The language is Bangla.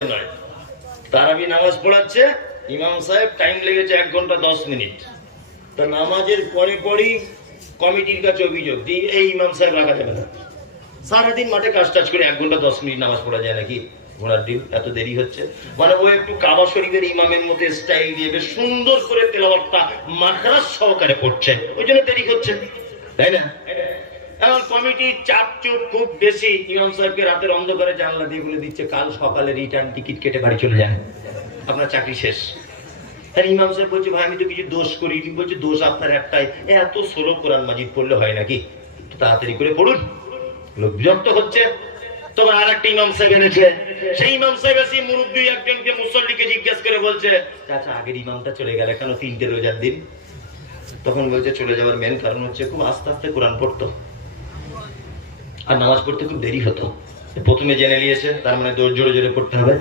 নয়, তারাবি নামাজ পড়াচ্ছে, ইমাম সাহেব টাইম লেগেছে 1 ঘন্টা 10 মিনিট। তা নামাজের পরে পরই কমিটির কাছে অভিযোগ দিয়ে এই ইমাম সাহেব রাখা যাবে না। সারাদিন মাঠে কাজ টাজ করে 1 ঘন্টা 10 মিনিট নামাজ পড়া যায় নাকি? ঘোড়ার ডিম, এত দেরি হচ্ছে। মানে ও একটু কাবা শরীফের ইমামের মতো স্টাইল দিয়ে বেশ সুন্দর করে তেলাওয়াতটা মাখরাজ সহকারে পড়ছে, ওই জন্য দেরি হচ্ছে, তাই না? এখন কমিটির চাপ চুপ খুব বেশি। ইমাম সাহেবকে রাতের অন্ধকারে জানলা দিয়ে বলে দিচ্ছে, কাল সকালে রিটার্ন টিকিট কেটে বাড়ি চলে যান, আপনার চাকরি শেষ। আর ইমাম সাহেব বলছে, ভাই আমি তো কিছু দোষ করিনি। বলছে, দোষ আপনার একটাই, এত ষোলো কোরআন মাজিদ পড়লে হয় নাকি? তাড়াতাড়ি করে পড়ুন। লোক বিরক্ত হচ্ছে। তখন আর একটা ইমাম সাহেব এনেছে। সেই ইমাম সাহেব এসে মুরব্বী একজনকে মুসল্লিকে জিজ্ঞেস করে বলছে, চাচা আগের ইমামটা চলে গেল কেন 3টে রোজার দিন? তখন বলছে, চলে যাওয়ার মেন কারণ হচ্ছে খুব আস্তে আস্তে কোরআন পড়তো আর নামাজ পড়তে খুব দেরি হতো। প্রথমে জেনে নিয়েছে, তার মানে জোরে জোরে পড়তে হবে।